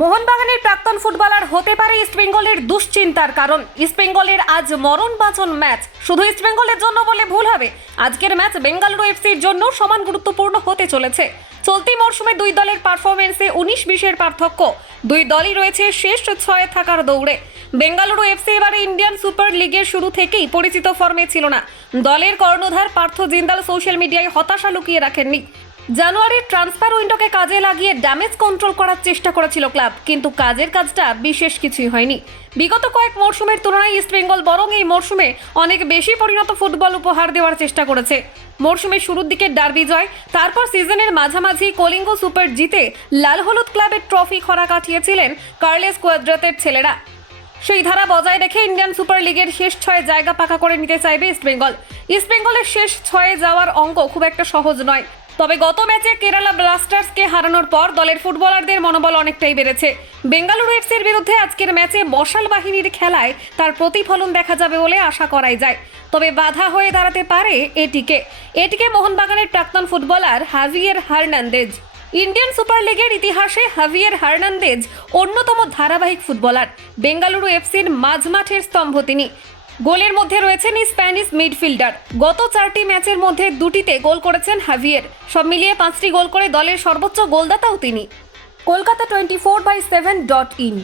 মোহনবাগানের প্রাক্তন ফুটবলার হতে পারে ইস্টবেঙ্গলের দুশ্চিন্তার কারণ। ইস্টবেঙ্গলের আজ মরণ বাঁচন ম্যাচ। শুধু ইস্টবেঙ্গলের জন্য বলে ভুল হবে, আজকের ম্যাচ বেঙ্গালুরু এফসির জন্য সমান গুরুত্বপূর্ণ হতে চলেছে। চলতি মরশুমে দুই দলের পারফরমেন্সে 19-20-এর পার্থক্য। দুই দলই রয়েছে শেষ 6-এ থাকার দৌড়ে। বেঙ্গালুরু এফসি এবারে ইন্ডিয়ান সুপার লিগের শুরু থেকেই পরিচিত ফর্মে ছিল না। দলের কর্ণধার পার্থ জিন্দাল সোশ্যাল মিডিয়ায় হতাশা লুকিয়ে রাখেননি। জানুয়ারির ট্রান্সফার উইন্ডোকে কাজে লাগিয়ে ড্যামেজ কন্ট্রোল করার চেষ্টা করেছিল ক্লাব, কিন্তু কাজটা বিশেষ কিছুই হয়নি। বিগত কয়েক মরশুমের তুলনায় ইস্টবেঙ্গল বরং এই মরশুমে অনেক বেশি পরিণত ফুটবল উপহার দেওয়ার চেষ্টা করেছে। মরশুমের শুরুর দিকে ডার্বি জয়, তারপর সিজনের মাঝামাঝি কলিঙ্গ সুপার জিতে লাল হলুদ ক্লাবের ট্রফি খরা কাটিয়েছিলেন কার্লেস কোয়াদ্রাতের ছেলেরা। সেই ধারা বজায় রেখে ইন্ডিয়ান সুপার লিগের শেষ 6-এ জায়গা পাকা করে নিতে চাইবে ইস্টবেঙ্গল। ইস্টবেঙ্গলের শেষ 6-এ যাওয়ার অঙ্ক খুব একটা সহজ নয়। তবে গত ম্যাচে কেরালা ব্লাস্টার্সকে হারানোর পর দলের ফুটবলারদের মনোবল অনেকটাই বেড়েছে। বেঙ্গালুরু এফসির বিরুদ্ধে আজকের ম্যাচে মশাল বাহিনীর খেলায় তার প্রতিফলন দেখা যাবে বলে আশা করাই যায়। তবে বাধা হয়ে দাঁড়াতে পারে এটিকে মোহনবাগানের প্রাক্তন footballer Javier Hernandez. Indian super লিগের ইতিহাসে হাভিয়ের হার্নান্দেজ অন্যতম ধারাবাহিক ফুটবলার। বেঙ্গালুরু এফসির মাঝমাঠের স্তম্ভ তিনি। গোলের মধ্যে রয়েছেন স্প্যানিশ মিডফিল্ডার। গত 4টি ম্যাচের মধ্যে 2টিতে গোল করেছেন হাভিয়ের। সব মিলিয়ে 5টি গোল করে দলের সর্বোচ্চ গোলদাতাও তিনি। কলকাতা 24/7.in।